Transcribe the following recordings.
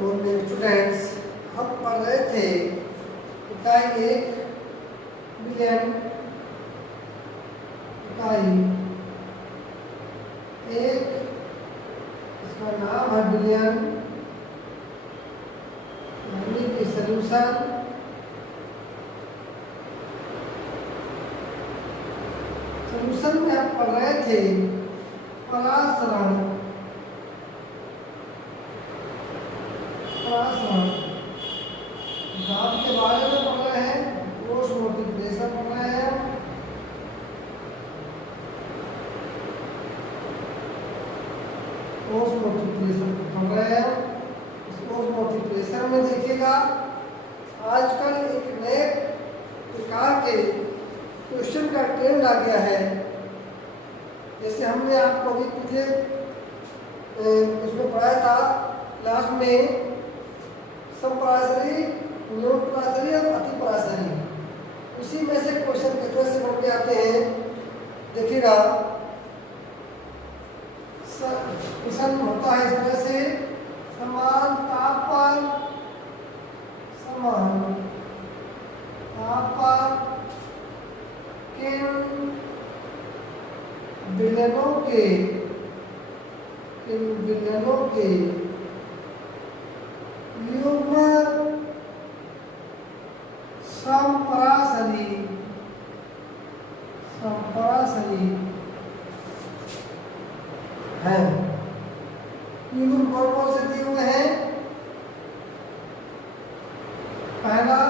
Morning students, हम पढ़ रहे थे इकाई 1 बिलियन। इकाई 1 इसका नाम है बिलियन, यानी कि सॉल्यूशन। सॉल्यूशन में हम पढ़ रहे थे परासरण। दाब के बारे में पढ़ रहे हैं, ऑस्मोटिक प्रेशर पढ़ रहे हैं। ऑस्मोटिक प्रेशर पढ़ रहे हैं। इस ऑस्मोटिक प्रेशर में देखिएगा आजकल एक नए प्रकार के क्वेश्चन का ट्रेंड आ गया है। जैसे हमने आपको अभी पीछे उसमें पढ़ाया था क्लास में, समपराशरी, न्यूनपराशरी और अतिपराशरी। उसी में से क्वेश्चन किस तरह से बन के आते हैं देखिएगा। क्वेश्चन होता है इस तरह से, समान ताप पर किन विलयनों के युग्म समपराशरी है। युग्म कौन कौन से दिए हुए हैं? पहला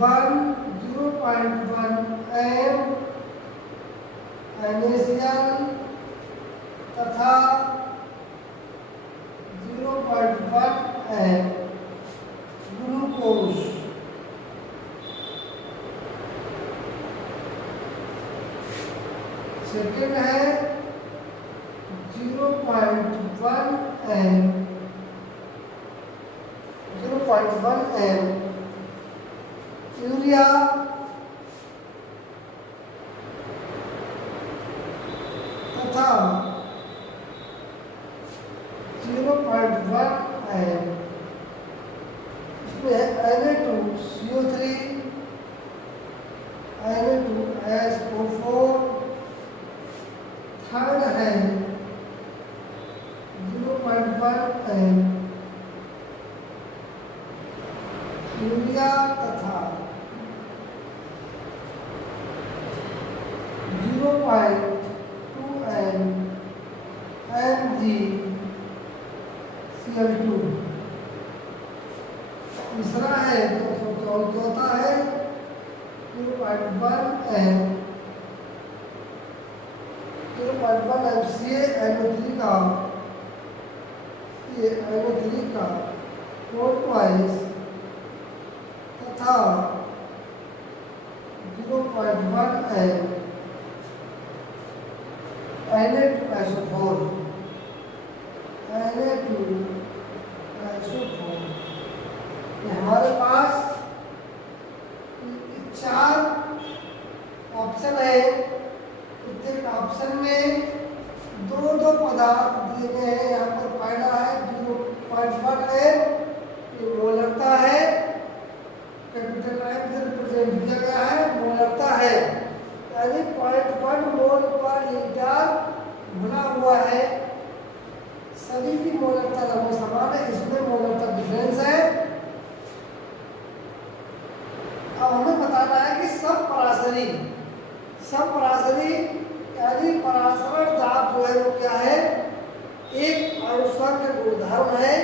0.1 एम NaCl तथा 0.1 एम ग्लूकोज। सेकेंड है 0.1 एम यूरिया तथा 0.1 एम इसमें है Na2CO3, Na2SO4। थर्ड है 0.1 एम यूरिया तथा 0.2 एम MgCl2। तीसरा है चौथा है 0.1 एम CaNO3 का twice तथा 0.1 एम Na2SO4। हमारे पास 4 ऑप्शन है। प्रत्येक ऑप्शन में दो पदार्थ दिए गए हैं। यहाँ पर पहला है 0.1 एम, ये मोलरता है, कैपिटल M से रिप्रेजेंट किया गया है, मोलरता है, यानी 0.1 मोल पर लीटर भुना हुआ है। सभी की मोलरता लगभग समान है, इसमें मोलरता डिफरेंस है। अब हमें बताना है कि समपराशरी यानी पराशरण दाब जो है वो क्या है? एक अणुसंघ गुणधर्म है।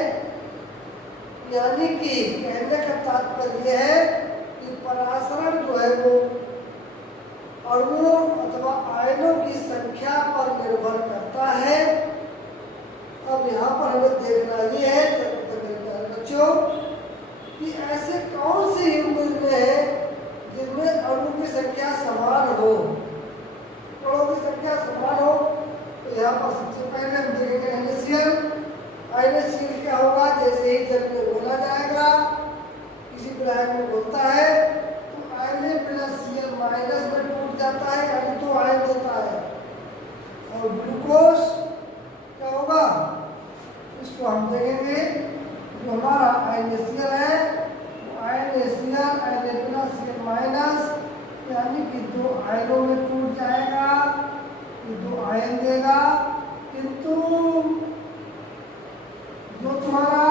यानी कि कहने का तात्पर्य है कि पराशरण जो है वो अणुओं अथवा आयनों की संख्या पर निर्भर करता है। अब यहाँ पर हमें देखना ये है बच्चों कि ऐसे कौन से युग्म हैं जिनमें अणु की संख्या समान हो, अणुओं की संख्या समान हो। तो यहाँ पर सबसे पहले हम देखेंगे NaCl क्या होगा? जैसे ही जल में घोला जाएगा, किसी विलायक में घुलता है तो Na+Cl- में टूट जाता है, यानी 2 आयन देता है। और ग्लूकोज क्या होगा? इस इसको हम देखेंगे जो हमारा आयनेशियल है, आयनेशियल Na प्लस Cl माइनस, यानी कि 2 आयनों में टूट जाएगा, ये 2 आयन देगा, किंतु जो तुम्हारा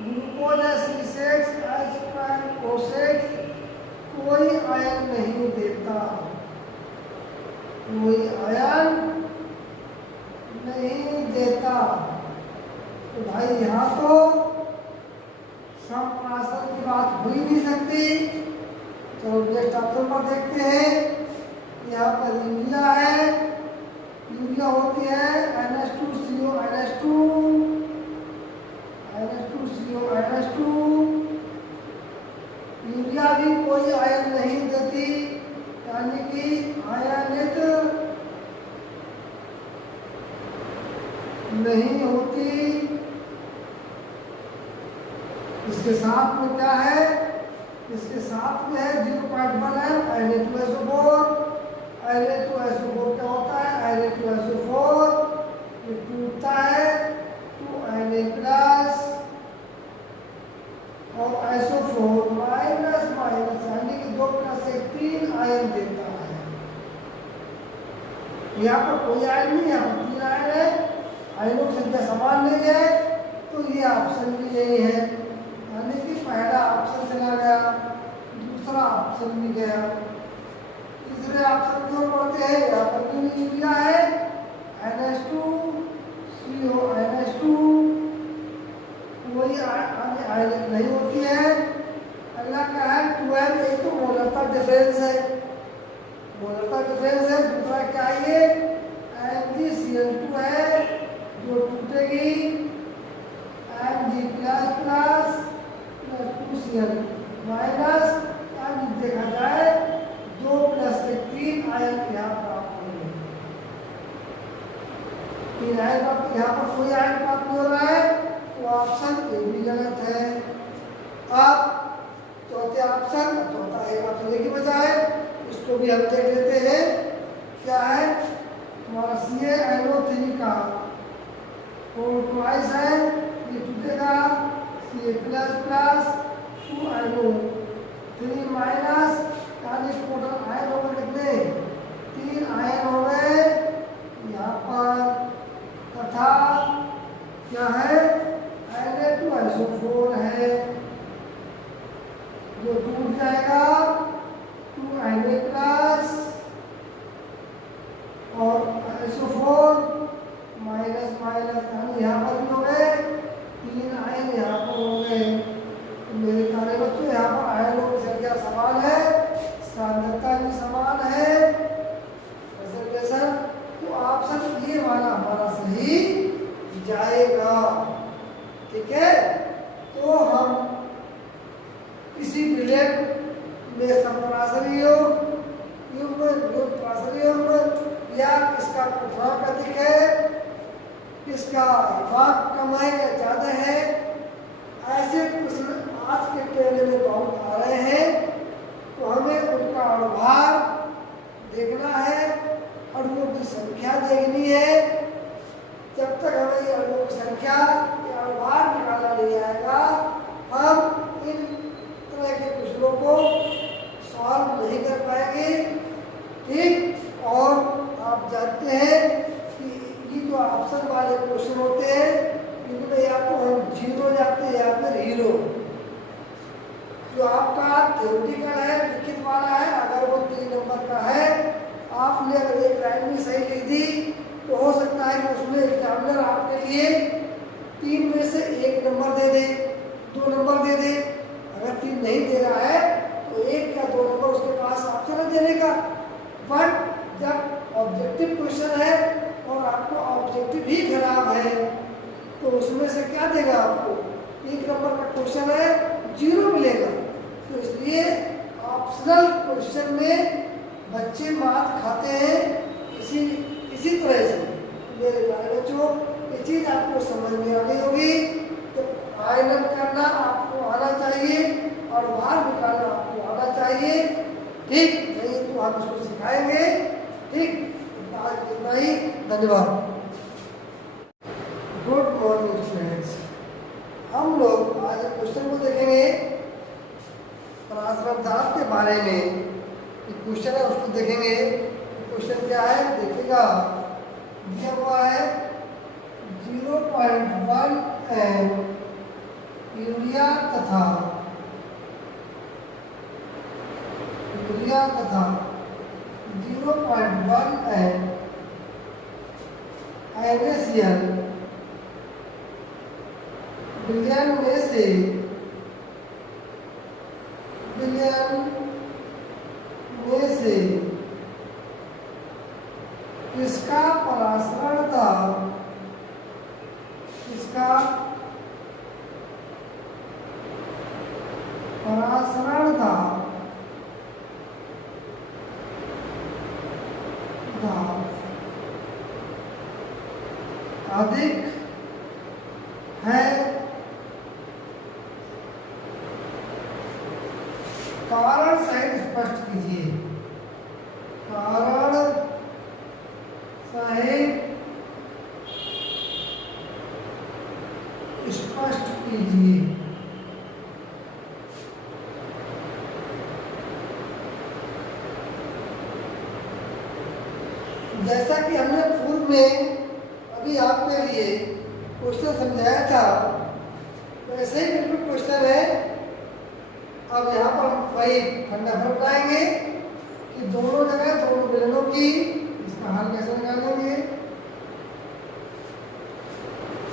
ग्लूकोज है C6H12O6 कोई आयन नहीं देता, कोई आयन नहीं देता। तो भाई यहाँ तो संप्राशन की बात हो ही नहीं सकती। तो नेक्स्ट ऑप्शन पर देखते हैं। यहाँ पर यूरिया है, यूरिया होती है NH2CO NH2 NH2CO NH2। Urea भी कोई आयन नहीं देती, यानी कि आयनित नहीं होती। इसके साथ में क्या है, इसके साथ में है 0.1 Na2SO4। Na2SO4 क्या होता है, Na2SO4 ये टूटता है 2Na प्लस और SO4 माइनस माइनस, यानी कि 2 प्लस 1 3 आयन देता है। यहाँ पर कोई आयन नहीं, यहाँ पर 3 आयन है, आयनों की संख्या समान नहीं है, तो ये ऑप्शन भी नहीं है, यानी कि पहला ऑप्शन चला गया, दूसरा ऑप्शन भी गया। तीसरे ऑप्शन की ओर बढ़ते हैं। यहाँ पर भी यूरिया है NH2CO NH2 कोई आयन नहीं होती है। अगला क्या है 12, एक तो मोलरता डिफरेंस है, मोलरता डिफरेंस है। दूसरा क्या है ये MgCl2 है जो टूटेगी Mg plus plus 2Cl minus, यानी देखा जाए 2 प्लस 3 आयन यहाँ प्राप्त होंगे। 3 आयन प्राप्त, यहाँ पर कोई आयन प्राप्त हो रहा है, तो ऑप्शन ए भी गलत है। अब चौथे ऑप्शन, चौथा एक ऑप्शन की बजाय इसको भी हम देख लेते हैं। क्या है हमारा CaNO3 का ट्वाइस है, ये टूटेगा Ca plus plus 2NO3 minus, यानी टोटल आयन हो गए कितने, 3 आयन हो गए यहाँ पर। तथा क्या है Na2SO4 है जो टूट जाएगा 2Na प्लस और SO4 माइनस माइनस, यानी यहाँ पर भी हो गए 3 आयन यहाँ पर हो गए। तो मेरे प्यारे बच्चों यहाँ पर आयनों की संख्या समान है, सांद्रता भी समान है, तो ऑप्शन ये वाला हमारा सही जाएगा। ठीक है, तो हम किसी विलेट में संप्राशनीय या किसका पूर्णांक अधिक है, किसका भाग कम है या ज्यादा है, ऐसे प्रश्न आज के ट्रेन में बहुत आ रहे हैं। तो हमें उनका अनुभार देखना है, अणुओं की संख्या देखनी है। जब तक हमें ये अणुओं की संख्या या अनुभार निकालना नहीं आएगा, हम इन तरह के प्रश्नों को सॉल्व नहीं कर पाएंगे। ठीक, और आप जानते हैं कि ये जो ऑप्शन वाले क्वेश्चन होते हैं इनमें या तो हम 0 जाते हैं या फिर 0। जो आपका थ्योरेटिकल है, लिखित वाला है, अगर वो 3 नंबर का है, आपने अगर एक लाइन भी सही लिख दी तो हो सकता है कि उसमें एग्जामिनर आपके लिए 3 में से 1 नंबर दे दे, 2 नंबर दे दे। अगर 3 नहीं दे रहा है तो 1 या 2 नंबर उसके पास ऑप्शन है देने का। बट जब ऑब्जेक्टिव क्वेश्चन है और आपका ऑब्जेक्टिव ही खराब है तो उसमें से क्या देगा आपको, 1 नंबर का क्वेश्चन है 0 मिलेगा। तो इसलिए ऑप्शनल क्वेश्चन में बच्चे मात खाते हैं इसी तरह से। मेरे प्यारे बच्चों, ये चीज आपको समझ में आ गई होगी। तो आयनन करना आपको आना चाहिए और बाहर निकालना आपको आना चाहिए। ठीक, नहीं तो हम इसको सिखाएंगे। ठीक, आज इतना ही, धन्यवाद। Good good morning students. हम लोग आज एक क्वेश्चन को देखेंगे पराश्रमदाब के बारे में। एक क्वेश्चन है उसको देखेंगे। क्वेश्चन क्या है देखिएगा। दिया हुआ है 0.1 एम यूरिया तथा 0.1 एम NaCl बिलियन में से किसका परासरण था अधिक है। कारण सहित स्पष्ट कीजिए। कारण सहित स्पष्ट कीजिए। जैसा कि हमने पूर्व में अभी आपके लिए क्वेश्चन समझाया था वैसे ही बिल्कुल क्वेश्चन है। अब यहाँ पर हम वही फंडाफल बनाएंगे कि दोनों जगह दोनों विलयनों की इसका हल कैसे निकालेंगे।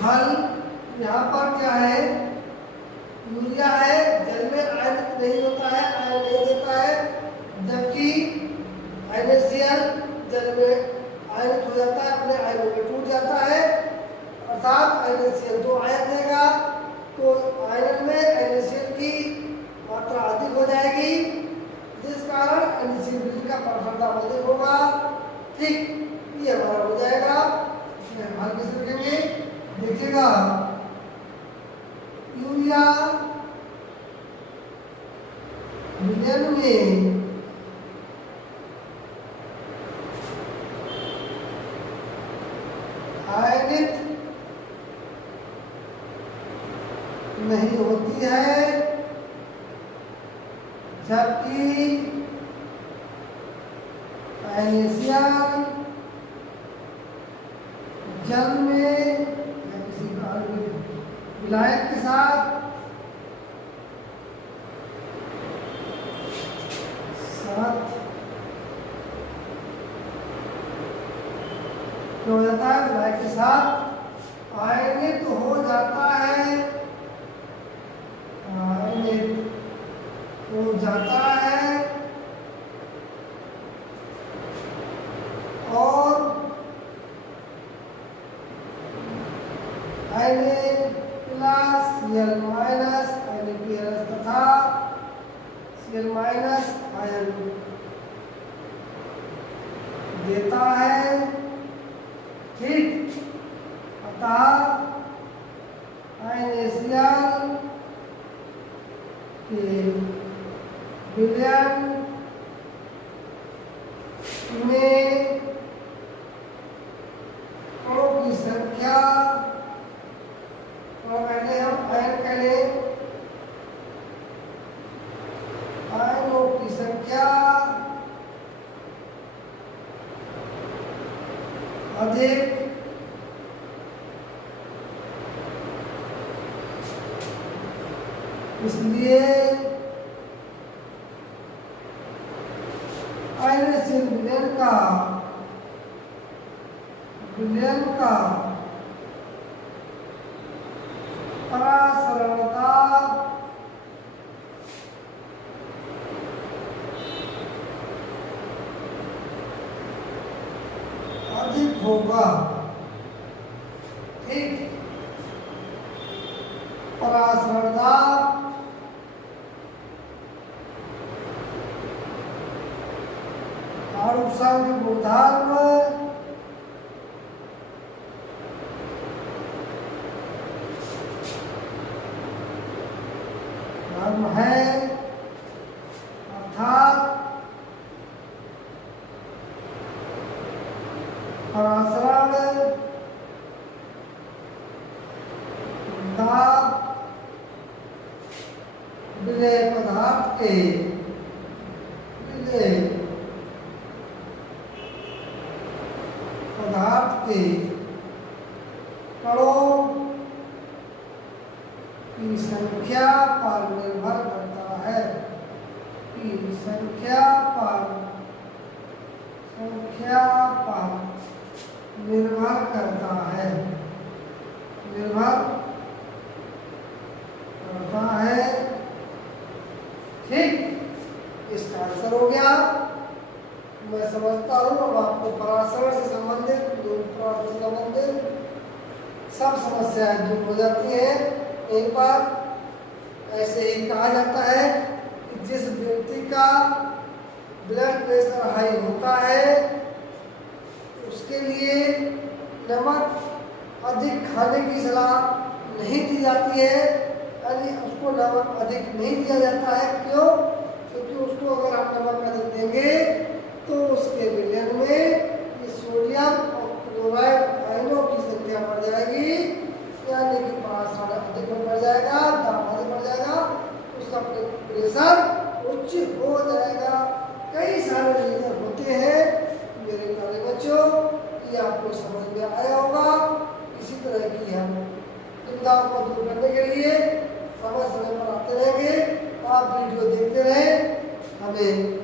हल यहाँ पर क्या है, यूरिया है, जल में आयनित नहीं होता है, आयन नहीं देता है, जबकि NaCl जल में आयनित हो जाता है, अपने आयनों में टूट जाता है। अर्थात NaCl 2 आयन देगा तो आयन में NaCl की मात्रा अधिक हो जाएगी, जिस कारण NaCl का पराश्रमदाब अधिक होगा। ठीक, ये हमारा हो जाएगा। इसमें हल कैसे रखेंगे देखिएगा। यूरिया विलयन में आयनित नहीं होती है, जबकि NaCl जल में या किसी विलायक के साथ क्या हो जाता है, विलायक के साथ आयनित हो जाता है, आयनित हो जाता है और NaCl माइनस NaPlS तथा Cl माइनस आयन देता है। ठीक, अतः NaCl के विलयन में अणुओं की संख्या, और पहले हम आयन कह लें, आयनों की संख्या अधिक इसलिए NaCl विलयन का पराश्रमदाब अधिक होगा। ठीक, पराश्रमदाब आनुषंगिक गुणधर्म है, अर्थात पराश्रय तथा विलेय पदार्थ के कणों की संख्या पर निर्भर करता है, की संख्या पर निर्भर करता है, ठीक। इसका आंसर हो गया। मैं समझता हूँ अब आपको परासरण से संबंधित सब समस्याएं दूर हो जाती हैं। एक बार ऐसे ही कहा जाता है कि जिस व्यक्ति का ब्लड प्रेशर हाई होता है उसके लिए नमक अधिक खाने की सलाह नहीं दी जाती है, यानी उसको नमक अधिक नहीं दिया जाता है। क्यों? क्योंकि उसको अगर आप नमक अधिक देंगे तो उसके विलयन में सोडियम और क्लोराइड आयनों की संख्या बढ़ जाएगी, यानी कि परासरण अधिक बढ़ जाएगा, दाब अधिक बढ़ जाएगा, उसका प्रेशर उच्च हो जाएगा। कई सारे रीजन होते हैं मेरे प्यारे बच्चों, ये आपको समझ में आया होगा। इसी तरह की हम दुविधाओं को दूर करने के लिए समय समय पर आते रहेंगे। आप वीडियो देखते रहें, हमें